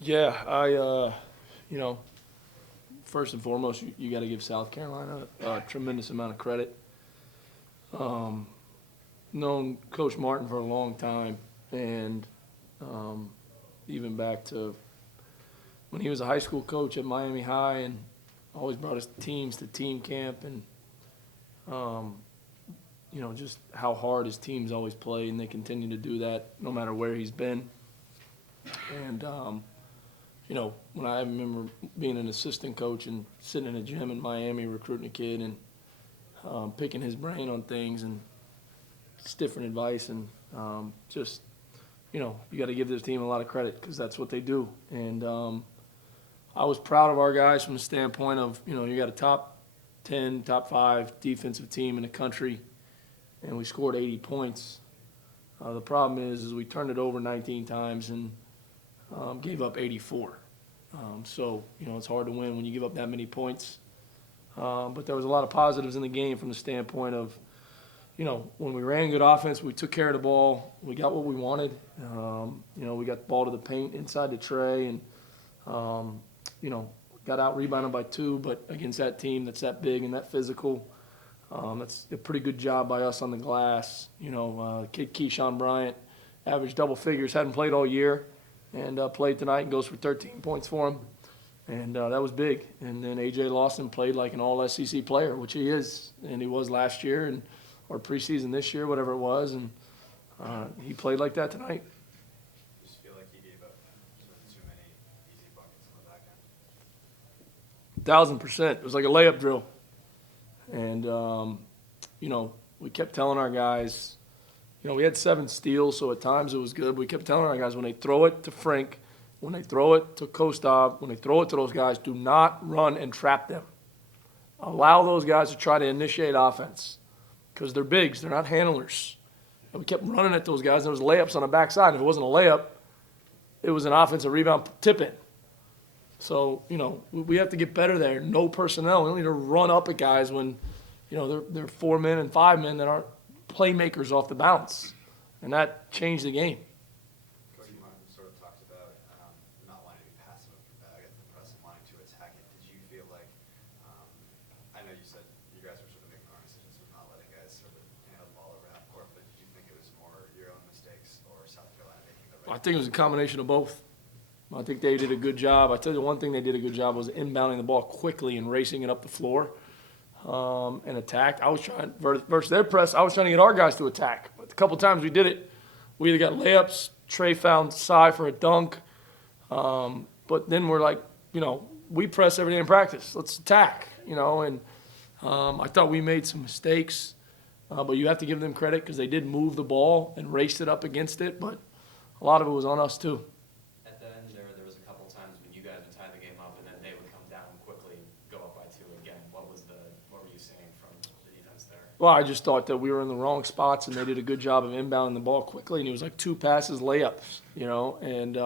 Yeah, you know, first and foremost, you got to give South Carolina a tremendous amount of credit. Um, Known Coach Martin for a long time, and even back to when he was a high school coach at Miami High, and always brought his teams to team camp, and um, just how hard his teams always play, and they continue to do that no matter where he's been. And when I remember being an assistant coach and sitting in a gym in Miami recruiting a kid and picking his brain on things and just different advice and you got to give this team a lot of credit because that's what they do. And I was proud of our guys from the standpoint of, you got a top 10, top 5 defensive team in the country, and we scored 80 points. The problem is we turned it over 19 times and gave up 84. It's hard to win when you give up that many points. But there was a lot of positives in the game from the standpoint of, when we ran good offense, we took care of the ball. We got what we wanted. We got the ball to the paint inside the tray and, got out rebounded by 2. But against that team that's that big and that physical, that's a pretty good job by us on the glass. Kid Keyshawn Bryant averaged double figures, hadn't played all year, and played tonight and goes for 13 points for him. And that was big. And then A.J. Lawson played like an all-SEC player, which he is, and he was last year or preseason this year, whatever it was. And he played like that tonight. Just feel like he gave up sort of too many easy buckets on the back end. 1,000%. It was like a layup drill. And, we kept telling our guys, we had 7 steals, so at times it was good. We kept telling our guys when they throw it to Frink, when they throw it to Kostov, when they throw it to those guys, do not run and trap them. Allow those guys to try to initiate offense because they're bigs. They're not handlers. And we kept running at those guys, and there was layups on the backside. If it wasn't a layup, it was an offensive rebound tip-in. So, we have to get better there. No personnel. We don't need to run up at guys when, they're 4 men and 5 men that aren't playmakers off the bounce. And that changed the game. Coach Martin sort of talked about not wanting to be passive against the press and wanting to attack it. Did you feel like, I know you said you guys were sort of making wrong decisions with not letting guys sort of hand the ball over half court, but did you think it was more your own mistakes or South Carolina making the right I think it was a combination of both. I think they did a good job. I tell you, one thing they did a good job was inbounding the ball quickly and racing it up the floor and attack. I was trying, versus their press, I was trying to get our guys to attack. But a couple times we did it. We either got layups, Trey found Cy for a dunk, but then we're like, we press every day in practice. Let's attack, and I thought we made some mistakes, but you have to give them credit because they did move the ball and raced it up against it, but a lot of it was on us too. At the end, there was a couple times when you guys would tie the game up, and then they would come down quickly, go up by 2 again. What were you seeing from the defense there? Well, I just thought that we were in the wrong spots, and they did a good job of inbounding the ball quickly, and it was like 2 passes, layups, and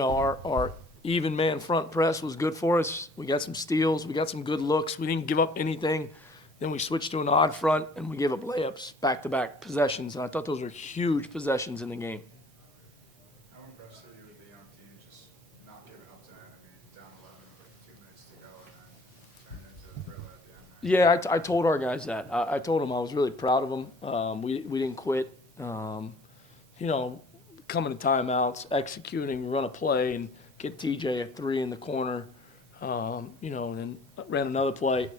our even man front press was good for us. We got some steals, we got some good looks. We didn't give up anything. Then we switched to an odd front, and we gave up layups, back-to-back possessions, and I thought those were huge possessions in the game. How impressed are you with the young team just not giving up to it? I mean, down 11 with 2 minutes to go and then turn into a thriller at the end. Yeah, I told our guys that. I told them I was really proud of them. We didn't quit. Coming to timeouts, executing, run a play, and get TJ a 3 in the corner. And then ran another play.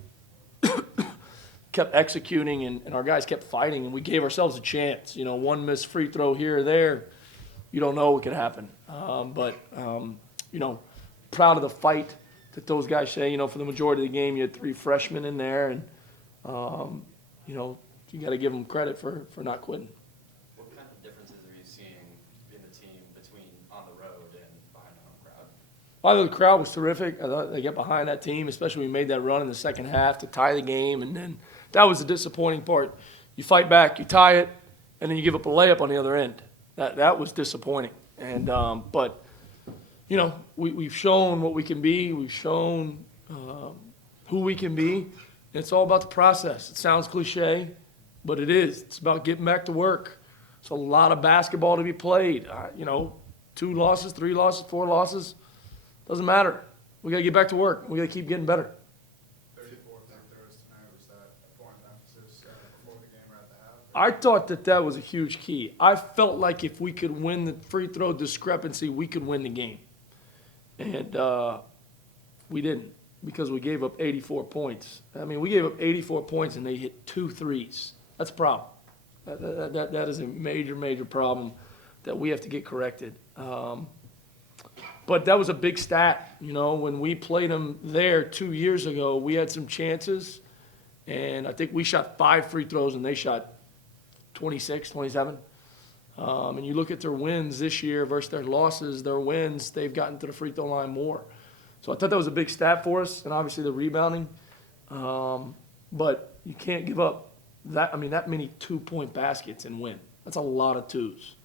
Kept executing, and our guys kept fighting, and we gave ourselves a chance. One missed free throw here or there, you don't know what could happen. But proud of the fight that those guys say. For the majority of the game, you had 3 freshmen in there, and you got to give them credit for not quitting. What kind of differences are you seeing in the team between on the road and behind the home crowd? I thought the crowd was terrific. I thought they got behind that team, especially when we made that run in the second half to tie the game, and then that was the disappointing part. You fight back, you tie it, and then you give up a layup on the other end. That was disappointing. And but we've shown what we can be. We've shown who we can be. And it's all about the process. It sounds cliche, but it is. It's about getting back to work. It's a lot of basketball to be played. 2 losses, 3 losses, 4 losses. Doesn't matter. We got to get back to work. We got to keep getting better. 34 free throws tonight, was that a point of emphasis before the game or at the half? I thought that was a huge key. I felt like if we could win the free throw discrepancy, we could win the game. And we didn't, because we gave up 84 points. I mean, we gave up 84 points and they hit 2 threes. That's a problem. That is a major, major problem that we have to get corrected. But that was a big stat. You know, when we played them there 2 years ago, we had some chances, and I think we shot 5 free throws and they shot 26, 27. And you look at their wins this year versus their losses, their wins, they've gotten to the free throw line more. So I thought that was a big stat for us, and obviously the rebounding. But you can't give up that many 2-point baskets and win. That's a lot of twos.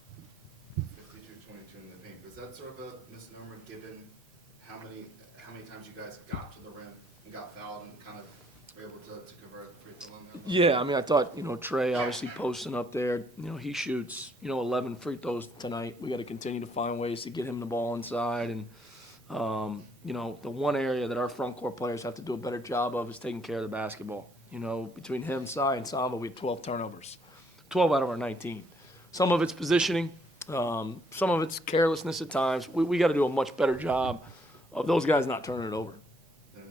52-22 in the paint. Was that sort of a misnomer given how many times you guys got to the rim and got fouled and kind of were able to convert the free throw line there? Yeah, I mean, I thought, Trey obviously posting up there, he shoots, 11 free throws tonight. We got to continue to find ways to get him the ball inside. And, the one area that our front court players have to do a better job of is taking care of the basketball. Between him, Sai, and Samba, we have 12 turnovers, 12 out of our 19. Some of it's positioning. Some of it's carelessness at times. We got to do a much better job of those guys not turning it over. Then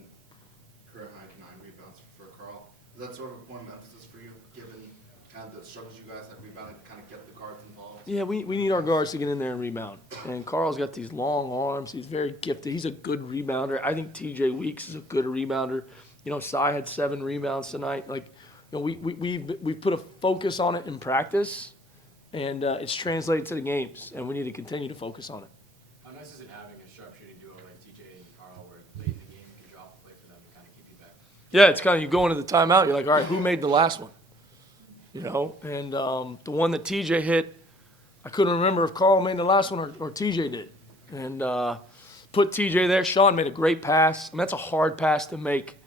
career high 9 rebounds for Carl. Is that sort of a point of emphasis for you, given kind of the struggles you guys have rebounding to kind of get the guards involved? Yeah, we need our guards to get in there and rebound. And Carl's got these long arms. He's very gifted. He's a good rebounder. I think TJ Weeks is a good rebounder. Sai had 7 rebounds tonight. We've put a focus on it in practice, and it's translated to the games, and we need to continue to focus on it. How nice is it having a sharpshooting duo like TJ and Carl, where late in the game you can drop a play for them and kind of keep you back? Yeah, it's kind of you go into the timeout, you're like, all right, who made the last one? And the one that TJ hit, I couldn't remember if Carl made the last one or TJ did. And put TJ there. Sean made a great pass. I mean, that's a hard pass to make.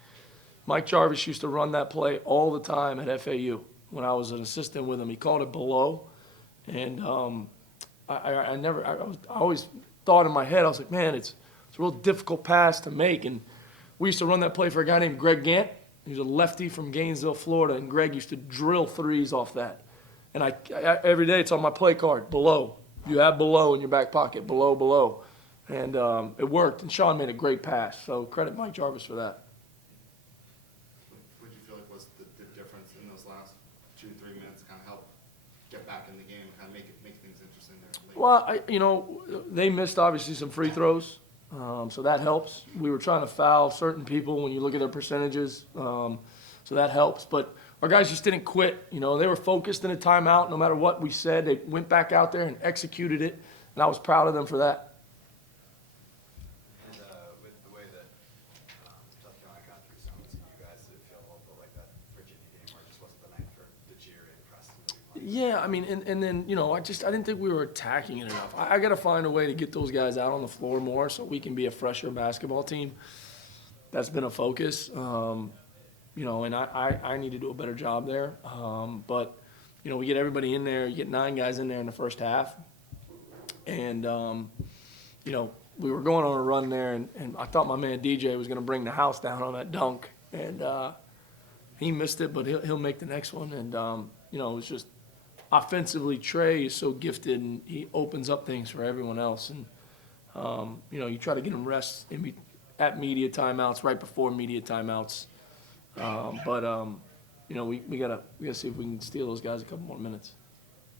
Mike Jarvis used to run that play all the time at FAU when I was an assistant with him. He called it below. And I always thought in my head, I was like, man, it's a real difficult pass to make. And we used to run that play for a guy named Greg Gant. He was a lefty from Gainesville, Florida, and Greg used to drill threes off that. And I every day it's on my play card, below. You have below in your back pocket, below. And it worked, and Sean made a great pass. So credit Mike Jarvis for that. What do you feel like was the difference in those last 2-3 minutes to kind of help get back in the game and kind of make things interesting there? Well, they missed obviously some free throws, so that helps. We were trying to foul certain people when you look at their percentages, so that helps. But our guys just didn't quit. They were focused in a timeout. No matter what we said, they went back out there and executed it, and I was proud of them for that. And with the way that South Carolina got through some of it, you guys did feel a little bit like that Virginia game where it just wasn't the night for the cheer and Preston to be playing. Yeah, I mean, and then, I didn't think we were attacking it enough. I got to find a way to get those guys out on the floor more so we can be a fresher basketball team. That's been a focus. And I need to do a better job there. But we get everybody in there. You get 9 guys in there in the first half. And, we were going on a run there, and I thought my man DJ was going to bring the house down on that dunk. And he missed it, but he'll make the next one. And, it was just offensively, Trey is so gifted, and he opens up things for everyone else. And, you try to get him rest at media timeouts, right before media timeouts. We gotta see if we can steal those guys a couple more minutes.